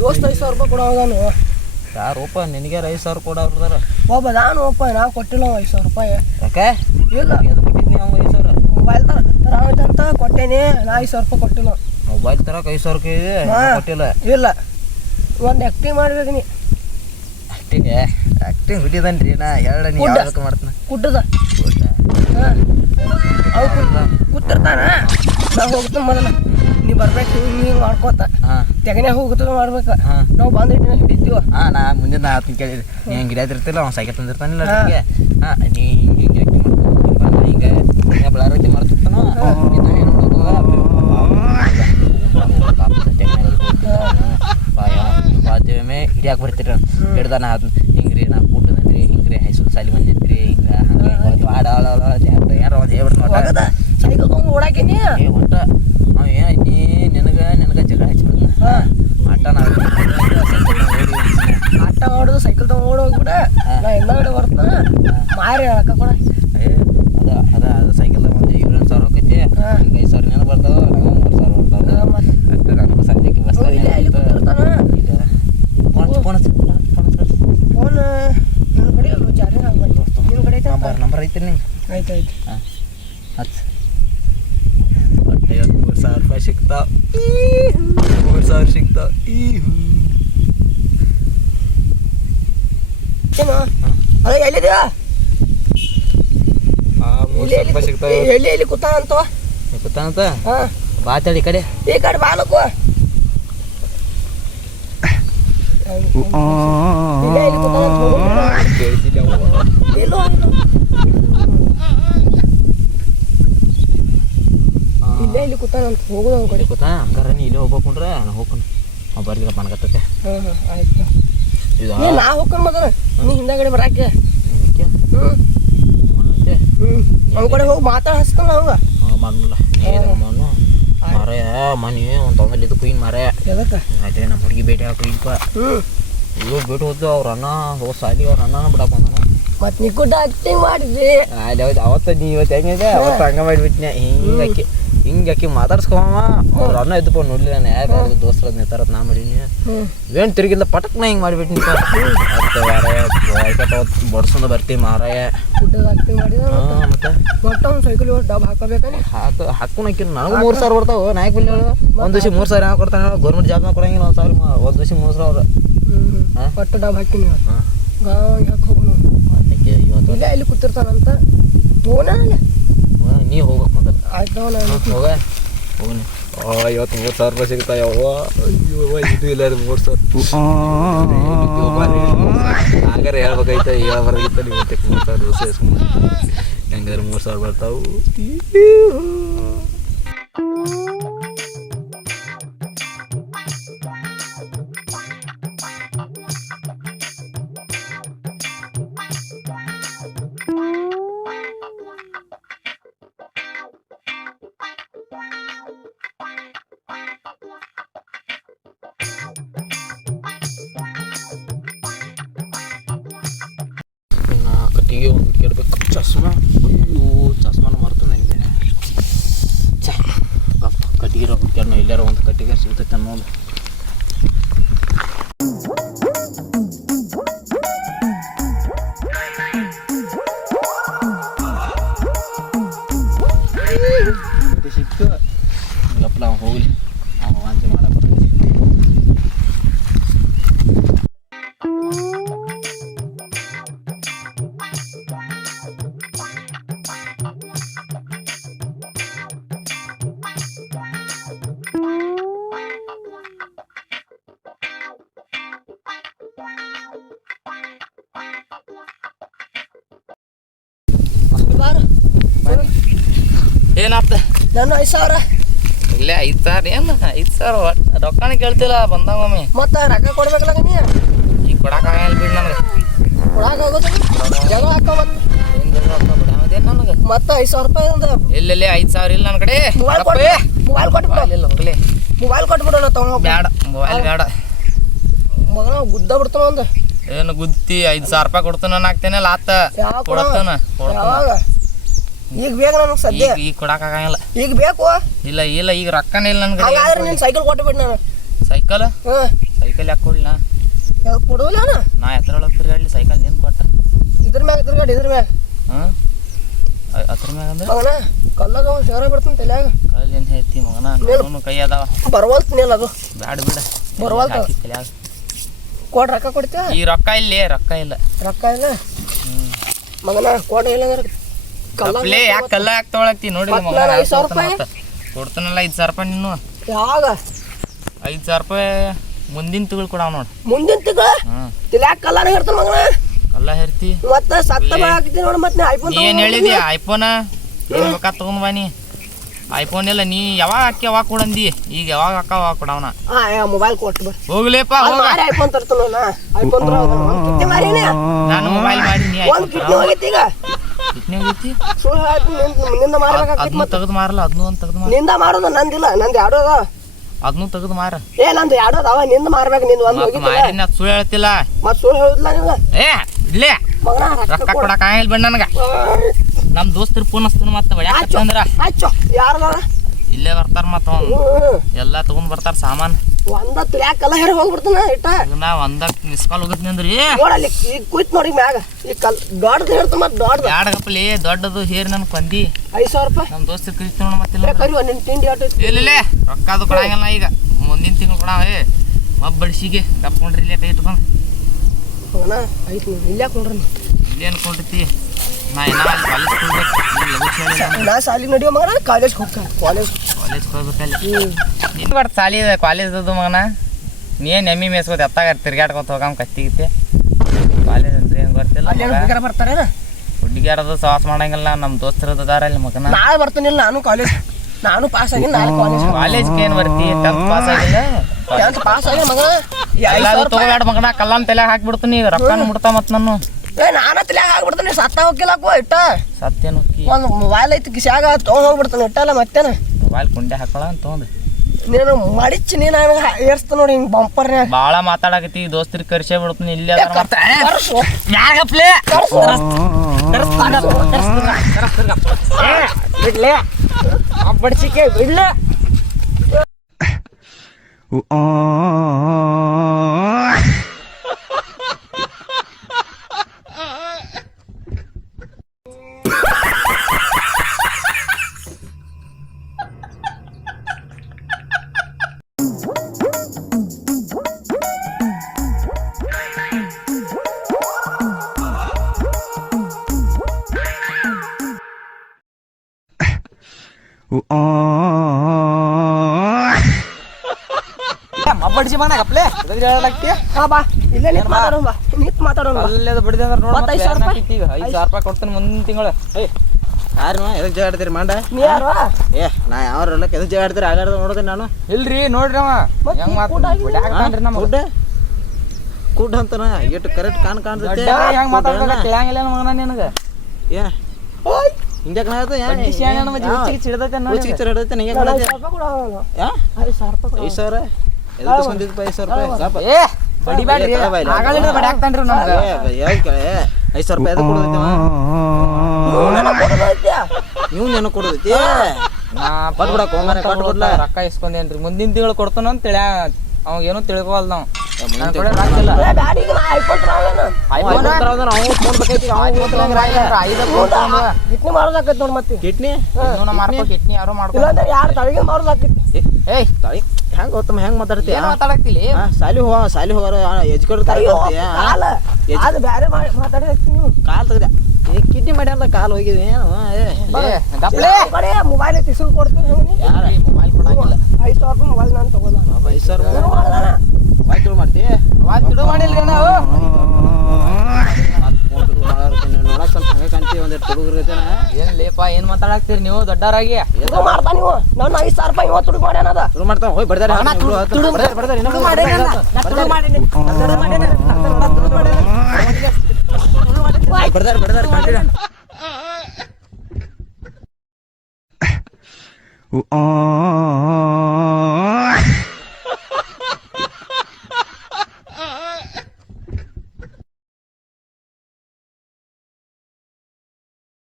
ದೋಸ್ತ 5,000 ರೂಪಾಯಿ ಕೊಡೋದಾನು. ಯಾರಪ್ಪ ನಿನಗೆ 5,000 ಕೊಡೋರ್ದಾರ? ಒಬ್ಬ ನಾನು ಒಪ್ಪ ನಾ ಕೊಟ್ಟಿಲ್ಲ 5,000 ರೂಪಾಯಿ. ಯಾಕೆ ಇಲ್ಲ ಅದು ಕೊಟ್ಟಿದ್ನಿ ಅವ್ನು 5,000 ಮೊಬೈಲ್ ತರಂತ ಕೊಟ್ಟೇನಿ. ನಾ 5,000 ರೂಪಾಯಿ ಕೊಟ್ಟಿಲ್ಲ. ಮೊಬೈಲ್ ತರಕ್ಕೆ 5,000 ಇದೆ ಕೊಟ್ಟಿಲ್ಲ? ಇಲ್ಲ ಒಂದು ಆ್ಯಕ್ಟಿಂಗ್ ಮಾಡ್ಬೇಕು ನೀ. ಆ್ಯಕ್ಟಿಂಗ್ ಬಿಟ್ಟಿದನ್ರಿ ನಾ ಹೇಳ ನೀ ಯಾವ್ದಕ್ಕೆ ಮಾಡ್ತಾನೆ ಕುಟ್ಟದ ಹಾಂ ಅವು ಕೂತಿರ್ತಾನ. ನಾ ಹೋಗ್ತಾನೆ ಮೊದಲ ನೀ ಬರ್ಬೇಕು ಹಿಂಗೆ ಮಾಡ್ಕೋತ ತೆಗನೆ ಹೋಗ್ತದ ಮಾಡ್ಬೇಕು. ನಾವು ಬಂದಿಟ್ಟು ಹಿಡಿತೀವ. ನಾ ಮುಂದೆ ನಾ ಆತನ ಕೇಳಿದ್ರಿ ನೀ ಹಂಗೆ ಹಿಡಿಯೋದಿರ್ತಿಲ್ಲ ಅವ್ನು ಸೈಕಲ್ ತಂದಿರ್ತಾನಿಲ್ಲ ಅದಕ್ಕೆ ನೀ ಹಿಂಗೆ ಆ್ಯಕ್ಟಿಂಗ್ ಮಾಡ್ಕೊಂಡು ಬಂದು ಹಿಂಗೆ ಬೆಳಾರತಿ ಮಾಡ್ತಿರ್ತಾನೋ ಇದು ಏನು ಬಾದ್ಯಮೆ ಹಿಡಿಯಾಕೆ ಬರ್ತೀರ ಹಿಡ್ದಾನ ಹಿಂಗ್ರಿ ನಾ ಕೂಟದನ್ರಿ ಹಿಂಗ್ರಿ ಹೈಸ್ಕೂಲ್ ಸಾಲಿ ಬಂದಿದ್ರಿ ಹಿಂಗೆ ಹಂಗೆ ಯಾರೋ ಒಂದು ಹೇಳ್ಬಿಡ್ತಾನ ಸೈಕಲ್ ತೊಗೊಂಡು ಓಡಾಕೀನಿ ಒಟ್ಟ ಅವ ಏನೈತಿ ನಿನಗೆ ಜಗಳ ಹಚ್ಬಿಡ್ತಾನ ಆಟ ಆಟ ಮಾಡೋದು ಸೈಕಲ್ ತೊಗೊಂಡು ಓಡೋಗ್ಬಿಡ. ನಾ ಹಿಂದಗಡೆ ಬರ್ತಾನ ಮಾರಿ ರೊಕ್ಕ ಕೊಡ. ಅದು ಸೈಕಲ್ದಾಗ ಒಂದು 7,000 ಹೋಗೈತಿ. 5,000 ನೆನ ಬರ್ತಾವ, ನಂಗೆ 3,000 ಬರ್ತಾವ. ಅಷ್ಟೇ ನನಗೂ ಸದ್ಯಕ್ಕೆ ಬಸ್ ಫೋನ್ ನಿನ್ನ ಕಡೆ ಚಾರ್ಜಿಂಗ್ ಆಗ್ಬಂದು ನಿನ್ನ ಕಡೆ ನಂಬರ್ ಐತಿ ನಿಂಗೆ? ಆಯ್ತು ಹಾಂ ಹಚ್ಚ. ಒಟ್ಟು 3,000 ರೂಪಾಯಿ ಸಿಗ್ತಾವ. 3,000 ಸಿಗ್ತಾವ. ಏನು ಅದ ಎಲ್ಲಿದೆಯಾ? 3,000 ರೂಪಾಯಿ ಸಿಗ್ತಾವ. ಎಲ್ಲಿ ಕೂತಾನಂತ ಕೂತಾನಂತ? ಹಾಂ ಬಾತಳಿ ಈ ಕಡೆ ಬಾಲಕು ಇಲ್ಲೇ ಇಲ್ಲಿ ಕೂತಾನಂತ ಹೋಗುದು ಅವ್ನ ಕಡೆ ಕೂತಾ ಹಂಗಾರ ನೀ ಇಲ್ಲೇ ಹೋಗ್ಬೇಕಂದ್ರೆ ನಾ ಹೋಗ್ಕೊಂಡು ಅವ್ ಬರ್ಲಿಲ್ಲ ಪನ್ಗತ್ತಕ್ಕೆ. ಆಯ್ತು ನಾ ಹೋಗ್ಕೊಂಡು ಮಗನ ನೀ ಹಿಂದಗಡೆ ಬರಾಕೆ. ಅವ್ನ ಕಡೆ ಹೋಗಿ ಮಾತಾಡ ಹಚ್ತಾನ ಅವಾಗ ಮಗನಲ್ಲ ಮಾರೇ ಮನೆ ಒಂದು ತೊಗೊಂಬಲ್ಲಿ ಇದು ಕುಯ್ನ್ ಮಾರೇ ಅದೇ ನಮ್ಮ ಹುಡುಗಿ ಭೇಟಿ ಹಾಕಿಲ್ಪ ಇವಾಗ ಭೇಟಿ ಹೋದ್ದು ಅವ್ರ ಅಣ್ಣ ಹೋದ ಸಾಲಿ ಅವ್ರ ಅಣ್ಣನ ಬಿಡಕ್ಕೆ ಬಂದಾನ. ಮತ್ತು ನೀ ಕೂಡ ಆಕ್ಟಿಂಗ್ ಮಾಡಿದ್ರಿ ಅಲ್ಲಿ ಹೌದು ಅವತ್ತು ನೀ ಇವತ್ತು ಹೆಂಗಿದೆ ಅವತ್ತು ಹಂಗೆ ಮಾಡಿಬಿಟ್ನೆ. ಹಿಂಗೆ ಆಕಿ ಮಾತಾಡ್ಸ್ಕೊಮ್ಮ ಅವ್ರ ಅಣ್ಣ ಎದ್ದುಕೊಂಡು ನೋಡ್ಲಿ ನಾನು ಯಾರು ದೋಸ್ತರ ನಿಂತಾರತ್ ನಾ ಮಾಡೀನಿ ಏನು ತಿರುಗಿಲ್ಲ ಪಟಕ್ನ ಹಿಂಗೆ ಮಾಡಿಬಿಟ್ನಿ. ಮತ್ತೆ ಬಡ್ಸೊಂದು ಬರ್ತೀವಿ ಮಾರಾಯ ಆಕ್ಟಿಂಗ್ ಮಾಡಿದ. ಮತ್ತೆ ಒಟ್ಟು ಅವ್ನು ಸೈಕಲ್ ಡಬ್ ಹಾಕಬೇಕಾನೆ ಹಾಕೋಣಕಿ ನನಗೂ 3,000 ಬರ್ತಾವೆ. ನಾಯಕ್ ಬಿಲ್ಲಿ ಹೇಳು ಒಂದು ದಿವಸ 3,000 ಯಾವ ಕೊಡ್ತಾನೆ ಹೇಳು? ಗೌರ್ಮೆಂಟ್ ಜಾಬ್ನಾಗ ಕೊಡಂಗಿಲ್ಲ. ಒಂದು ದಿವಸ 3,000 ಒಟ್ಟು ಡಬ್ ಹಾಕಿನಿ ಗಾಂವ್ ಹಾಕಿ ಹೋಗೋಣ. ಇವತ್ತು ಇಲ್ಲ ಇಲ್ಲಿ ಕೂತಿರ್ತಾನಂತ ಹೋಗೋಣ ನೀ ಹೋಗ್ಬೇಕು ಮೊದಲು. ಆಯ್ತು ಹೋಗಿ ಇವತ್ತು 3,000 ರೂಪಾಯಿ ಸಿಗ್ತಾವ. ಅಯ್ಯೋ ಇದು ಇಲ್ಲ 3,000 ಹಾಗಾರೆ ಹೇಳ್ಬೇಕಾಯ್ತ ಹೇಳ್ಬಾರ್ದಾಗಿತ್ತ ನೀವು 3,000 ದಿವಸ ಹೆಂಗಾದ್ರೆ 3,000 ಬರ್ತಾವು. ಕಟ್ಟಿಗೆ ಒಂದು ಕೇಳಬೇಕು ಚಸ್ಮಾ. ಅಯ್ಯೋ ಚಸ್ಮಾನ ಮರ್ತು ನನಗೆ. ಕಟ್ಟಿಗೆ ಹುಡ್ಕ್ಯಾರ ಎಲ್ಲಾರ ಒಂದು ಕಟ್ಟಿಗೆ ಸಿಗ್ತೈತೆ ಅನ್ನೋದು. ಸಿಕ್ತು ಗಪ್ಪಲ ಅವ್ನು ಹೋಗ್ಲಿ ಅವ್ನು ವಾಂತಿ ಮಾಡಕ್ಕೆ. ಏನಾಗ್ತ ನಾನು 5,000 ಇಲ್ಲೇ 5,000 ಏನು 5,000 ರೊಕ್ಕನ ಕೇಳ್ತಿಲ್ಲ ಬಂದಾಗ ಒಮ್ಮೆ ಮತ್ತೆ ರೊಕ್ಕ ಕೊಡ್ಬೇಕಲ್ಲ ನೀ ಈಗ ಕೊಡಕ್ಕಾಗಲ್ಲ ಬಿಡಿ ನನಗೆ ಕೊಡಕ್ಕಾಗೋದು ಜಗ ಹಾಕ ಬಿಡೋದೇನು ನನಗೆ ಮತ್ತೆ 5,000 ರೂಪಾಯಿ ಅಂದ್ರೆ ಎಲ್ಲೆಲ್ಲಿ 5,000 ಇಲ್ಲ ನನ್ನ ಕಡೆ. ಮೊಬೈಲ್ ಕೊಟ್ಬಿಡು ಇಲ್ಲ ಹೋಗ್ಲಿ ಮೊಬೈಲ್ ಕೊಟ್ಬಿಡು ನಾ ತಗೊಂಡು ಬೇಡ ಮೊಬೈಲ್ ಬೇಡ ಮಗನ ಗುದ್ದ ಬಿಡ್ತಾನ ಒಂದು ಏನು ಗುದ್ದಿ 5,000 ರೂಪಾಯಿ ಕೊಡ್ತಾನ ಹಾಕ್ತೇನೆ ಲಾತ ಕೊಡ್ತಾನ ಯಾವಾಗ ಈಗ ಬೇಕು ನನಗೆ ಸದ್ಯ ಈಗ ಕೊಡಕ್ಕಾಗಲ್ಲ ಈಗ ಬೇಕು ಇಲ್ಲ ಇಲ್ಲ ಈಗ ರೊಕ್ಕನೇ ಇಲ್ಲ ನನಗೆ. ಹಾಗಾದ್ರೆ ನೀನು ಸೈಕಲ್ ಕೊಟ್ಬಿಟ್ಟು ನಾನು ಸೈಕಲ್ ಸೈಕಲ್ ಯಾಕೆ ಕೊಡ್ಲಿ ಯಾವ್ದು ಕೊಡೋಲ್ಲ ನಾ ಎತ್ತರೊಳಗೆ ತಿರ್ಗಾಡ್ಲಿ ಸೈಕಲ್ ನೀನು ಕೊಟ್ಟ ಇದ್ರ ಮ್ಯಾಗ ತಿರ್ಗಾಡಿ ಇದ್ರ ಮ್ಯಾಗ ಹಾಂ ಅದ್ರ ಮ್ಯಾಗ ಅಂದ್ರೆ ಮಗನ ಕಲ್ಲಾಗ ಒಂದು ಸೇರ ಬಿಡ್ತಾನೆ ತಲೆಯಾಗ ಕಲ್ ಏನು ಹೇಳ್ತಿ ಮಗನ ಅವನು ಕೈ ಅದಾವ ಬರವಲ್ತನಿಲ್ಲ ಅದು ಬ್ಯಾಡ ಬಿಡ ಬರವಲ್ತ ತಲೆಯಾಗ ಕೊಡ್ ರೊಕ್ಕ ಕೊಡ್ತೀವ ಈ ರೊಕ್ಕ ಇಲ್ಲಿ ರೊಕ್ಕ ಇಲ್ಲ ರೊಕ್ಕ ಇಲ್ಲ ಮಗನ ಕೊಡ ಇಲ್ಲ ಕಲ್ಲೇ ಯಾಕೆ ಕಲ್ಲ ಯಾಕೆ ತೊಗೊಳಕ್ತಿ ನೋಡಿಲ್ಲ ಮಗನ 5,000 ರೂಪಾಯಿ ಕೊಡ್ತಾನಲ್ಲ 5,000 ರೂಪಾಯಿ ನೀನು ಯಾವಾಗ 5,000 ರೂಪಾಯಿ ಮುಂದಿನ ತಿಂಗಳು ಕೊಡಾವ ನೋಡಿ ಮುಂದಿನ ತಿಂಗಳ ತಲೆಯಾಗ ಕಲ್ಲಾನ ಹೇಳ್ತಾನ ಮಗನ ಕಲ್ಲ ಹೇರ್ತಿ ಮತ್ತೆ ಸತ್ತ ಹಾಕ್ತೀನಿ ನೋಡಿ ಮತ್ತೆ ಐಫೋನ್ ಏನ್ ಹೇಳಿದಿ ಐಫೋನ ಏನ್ ಬೇಕಾ ತಗೊಂಡ್ ಬಾ ನೀ ಐಫೋನ್ ಇಲ್ಲ ನೀ ಯಾವಾಗ ಹಾಕಿ ಯಾವಾಗ ಕೊಡಂದಿ ಈಗ ಯಾವಾಗ ಹಾಕ ಅವಾಗ ಕೊಡವನ ಮೊಬೈಲ್ ಕೊಟ್ಟು ಬರ್ ಹೋಗ್ಲೇಪ ಐಫೋನ್ ತರ್ತಾನ ಐಫೋನ್ ಕಿತ್ತಿ ಮಾರಿನಿ ನಾನು ಮೊಬೈಲ್ ಮಾಡಿ ನೀ ಒಂದು ಕಿತ್ತಿ ಹೋಗೈತಿ ಈಗ ಕಿತ್ನೆ ಹೋಗೈತಿ ಸುಳ್ಳು ಹೇಳ್ತೀನಿ ನಿಂದ ಮಾರ್ಬೇಕಾಗ್ತೈತಿ ಅದನ್ನು ತೆಗೆದು ಮಾರಲ್ಲ ಅದನ್ನು ಒಂದು ತೆಗೆದು ಮಾರ ನಿಂದ ಮಾರೋದು ನಂದಿಲ್ಲ ನಂದು ಎರಡು ಅದ ಅದನ್ನು ತೆಗೆದು ಮಾರ ನಂದು ಎರಡು ಅದಾವ ನಿಂದ ಮಾರ್ಬೇಕು ನಿಂದ ಒಂದು ಹೋಗಿತ್ತು ಮಾರಿನ ಸುಳ್ಳು ಹೇಳ್ತಿಲ್ಲ ಮತ್ತೆ ಸುಳ್ಳು ಹೇಳುದಿಲ್ಲ ನಿಂದ ಏ ಇಲ್ಲೇ ಮಗನ ರೊಕ್ಕ ಕೊಡಕ್ ಆಗಿಲ್ಲ ಬೇಡ ನನಗ ನಮ್ ದೋಸ್ತರು ಫೋನ್ ಹಚ್ತಾನ ಮತ್ತೆ ಹೊಡ್ಯಾಕತ್ತಂದ್ರ ಆಯ್ತು ಯಾರದಾರ ಇಲ್ಲೇ ಬರ್ತಾರ ಮತ್ತ ಎಲ್ಲ ತಗೊಂಡ್ ಬರ್ತಾರ ಸಾಮಾನ್ ಒಂದ ತುಳ್ಯಾಕಲ್ಲ ಹೇಳಿ ಹೋಗ್ಬಿಡ್ತಾನ ಇಟ್ಟ ನಾ ಒಂದಕ್ ಮಿಸ್ಕಾಲ್ ಹೋಗತ್ನಿ ಅಂದ್ರಿ ನೋಡಲ್ಲಿ ಈಗ ಕುಯ್ತು ನೋಡಿ ಮ್ಯಾಗ ಈ ಕಲ್ ದೊಡ್ಡದು ಹೇಳ್ತ ಮತ್ತೆ ದೊಡ್ಡದು ಯಾಡಗಪ್ಪಲಿ ದೊಡ್ಡದು ಹೇರಿ ನನ್ ಕೊಂದಿ 5,000 ರೂಪಾಯಿ ನಮ್ ದೋಸ್ತರು ಕರಿತೀವಿ ನೋಡ ಮತ್ತಿಲ್ಲ ಕರಿ ನಿನ್ನ ತಿಂಡಿ ಆಟ ಇಲ್ಲ ರೊಕ್ಕ ಅದು ಕೊಡಂಗಿಲ್ಲ ಈಗ ಮುಂದಿನ ತಿಂಗಳು ಕೊಡಾವ ಬಡ್ಸಿಗೆ ಕಪ್ಕೊಂಡ್ರಿ ಇಲ್ಲೇ ಕೈ ಇಟ್ಕೊಂಡು ಮಗನ ಐತಿ ಇಲ್ಲಿ ಯಾಕೆ ನೋಡ್ರಿ ಇಲ್ಲೇ ಅನ್ಕೊಂಡಿರ್ತಿ ನಾ ಏನ ಕಾಲೇಜ್ ಹೋಗ್ಬೇಕು ನಾ ಸಾಲಿ ನಡಿಯೋ ಮಗನ ಕಾಲೇಜ್ ಹೋಗ್ತಾನೆ ಕಾಲೇಜ್ ಹೋಗ್ಬೇಕಲ್ಲಿ ನೀನು ಬಟ್ ಸಾಲಿ ಕಾಲೇಜ್ ಅದು ಮಗನ ನೀನು ಎಮ್ಮಿ ಮೇಸ್ಕೋತ ಎತ್ತಾಗ ತಿರ್ಗಾಡ್ಕೊತ ಹೋಗಮ್ ಕತ್ತಿಗಿತ್ತೆ ಕಾಲೇಜ್ ಅಂದ್ರೆ ಏನು ಗೊತ್ತಿಲ್ಲ ಬರ್ತಾರೆ ಹುಡುಗಿಯಾರದು ಸಾಹಸ ಮಾಡಂಗಿಲ್ಲ ನಮ್ಮ ದೋಸ್ತರದ್ದು ಅದಾರ ಅಲ್ಲಿ ಮಗನ ನಾಳೆ ಬರ್ತಾನಿಲ್ಲ ನಾನು ಕಾಲೇಜ್ ನಾನು ಪಾಸ್ ಆಗಿಲ್ಲ ನಾಳೆ ಕಾಲೇಜ್ ಕಾಲೇಜ್ಗೆ ಏನು ಬರ್ತಿ 10th ಪಾಸ್ ಆಗಿಲ್ಲ 10th ಪಾಸ್ ಆಗಿಲ್ಲ ಮಗನ ಎಲ್ಲಾದ್ರು ತಗೋಬೇಡ ಮಗನ ಕಲ್ಲನ್ ತಲೆಯಾಗ ಹಾಕ್ಬಿಡ್ತೀನಿ ಈಗ ರೊಕ್ಕನ ಮುಡ್ತಾ ಮತ್ ನಾನು ನಾನು ತಲೆಯಾಗ ಹಾಕ್ಬಿಡ್ತಾನೆ ಸತ್ತ ಹೋಗಿಲ್ಲಕ್ಕೋ ಇಟ್ಟ ಸತ್ತೇನು ಒಂದು ಮೊಬೈಲ್ ಐತಿ ಕಿಸ್ಯಾಗ ತೊಗೊಂಡು ಹೋಗ್ಬಿಡ್ತಾನೆ ಇಟ್ಟಲ್ಲ ಮತ್ತೇನ ಮೊಬೈಲ್ ಕುಂಡೆ ಹಾಕೊಳ ಅಂತ ತೊಗೊಂಡು ನೀನು ಮಡಿಚ್ ನೀನು ನನಗೆ ಏರ್ಸ್ತ ನೋಡಿ ಹಿಂಗೆ ಬಂಪರ್ನ್ಯಾಗ ಭಾಳ ಮಾತಾಡಕತ್ತಿ ದೋಸ್ತರಿಗೆ ಕರ್ಸೇ ಬಿಡ್ತೀನಿ ಇಲ್ಲೇ ಬಿಡ್ಲೆ ಬಡ್ಸಿಕೆ ಬಿಡ್ಲೆ ಬಡ್ಸಿ ಮಗನ ಅಪ್ಲೆ ಬಾ ಇಲ್ಲೇ ನಿಂತು ಮಾತಾಡೋಣ ಬಾ ನಿಂತು ಮಾತಾಡೋಣ ಅಲ್ಲೇ ಬಡಿದೆ ಅಂದ್ರೆ ನೋಡಿ ಮತ್ತೆ 5,000 ರೂಪಾಯಿ? ಈಗ 5,000 ರೂಪಾಯಿ ಕೊಡ್ತಾನೆ ಮುಂದಿನ ತಿಂಗಳು ಯಾರು ಎದಕ್ಕೆ ಜಗಾಡ್ತೀರಿ ಮಾಡ ನೀ ಯಾರು ನಾ ಯಾವ್ರಲ್ಲ ಎದಕ್ಕೆ ಜಗಾಡ್ತೀರಿ ಆಗಾಡ್ದ ನೋಡಿದೆ ನಾನು ಇಲ್ರಿ ನೋಡ್ರಿ ಅವ ಮತ್ತೆ ಹೆಂಗ್ ಮಾತಾಡ್ತಾನ್ರಿ ನಮ್ಮ ಕೂಡ್ ಅಂತಾನ ಎಷ್ಟು ಕರೆಕ್ಟ್ ಕಾಣ್ತೈತೆ ಹೆಂಗ್ ಮಾತಾಡ್ತಾನ ಕೇಳಂಗಿಲ್ಲ ಮಗನ ನಿನಗೆ ಏ ಓಯ್ ಹಿಂಗ್ಯಾಕ ನಾಯ್ತು ರೂಪಾಯಿ ಕೊಡು 5,000 ಎದಕ್ಕೆ ಬಂದಿದ್ದು 5,000 ರೂಪಾಯಿ ಏ ಬಡಿಬ್ಯಾಡ್ರಿ ಆಗಳಿಂದ ಬಡಿ ಹಾಕ್ತಾನ್ರಿ ನಮ್ಗೆ 5,000 ರೂಪಾಯಿ ಎದಕ್ಕೆ ಕೊಡೋದೈತಿ ನೀವು ನೆನಪು ಕೊಡೋದೈತಿ ರೊಕ್ಕ ಇಸ್ಕೊಂಡೇನ್ರಿ ಮುಂದಿನ ತಿಂಗಳು ಕೊಡ್ತಾನ ಅಂತ ತಿಳ್ಯಾ ಅವಾಗ ಏನೂ ತಿಳ್ಕೊವಲ್ ನಾವು ಕಿಡ್ನಿ ಮಾರೋದಾಕೈತಿ ನೋಡಿ ಮತ್ತೆ ಕಿಡ್ನಿ ಮಾಡ್ಕೋ ಕಿಡ್ನಿ ಯಾರೋ ಮಾಡ್ಕೊ ಇಲ್ಲಾಂದ್ರೆ ಯಾರು ತಳಿಗೆ ಮಾರೋದಾಕೈತಿ ಏಯ್ ತಳಿ ಹೆಂಗ್ ಗೊತ್ತಮ್ಮ ಹೆಂಗ್ ಮಾತಾಡ್ತಿ ಏನ್ ಮಾತಾಡಕ್ತಿಲಿ ಸಾಲಿ ಹೋಗಾರ ಎಜುಕೇಟೆಡ್ ಅದು ಬೇರೆ ಮಾತಾಡಿರ್ತೀನಿ ನೀವು ಕಾಲ್ ತೆಗ್ದೆ ಕಿಡ್ನಿ ಮಾಡ್ಯಾರ ಕಾಲ್ ಹೋಗಿದೆ ಮೊಬೈಲ್ ಐತಿ ಇಸ್ಕೊಂಡು ಕೊಡ್ತೀನಿ ಮೊಬೈಲ್ ಕೊಡಂಗಿಲ್ಲ 5,000 ರೂಪಾಯಿ ಮೊಬೈಲ್ ನಾನು ತಗೋಲ್ಲ 5,000 ವಾಯ್ತು ಮಾಡ್ತಿ ಮಾಡಿಲ್ರಿ ನಾವು ನೋಡಕ್ ಸ್ವಲ್ಪ ಹಂಗೆ ಕಾಣ್ತೀವಿ ಒಂದೆರಡು ಹುಡುಗರು ಏನ್ ಲೇಪ ಏನ್ ಮಾತಾಡಕ್ತೀರಿ ನೀವು ದೊಡ್ಡವರಾಗಿ ಮಾಡ್ತಾ ನೀವು ನಾನು 5,000 ರೂಪಾಯಿ ಇವತ್ತು ತುಡುಗು ಮಾಡ್ಯಾನದ ಶುರು ಮಾಡ್ತಾವ ಹೋಗಿ ಬಡ್ದಾರೆ ಬಡ್ದಾರೆ ಕಂಟಿನ್ಯೂ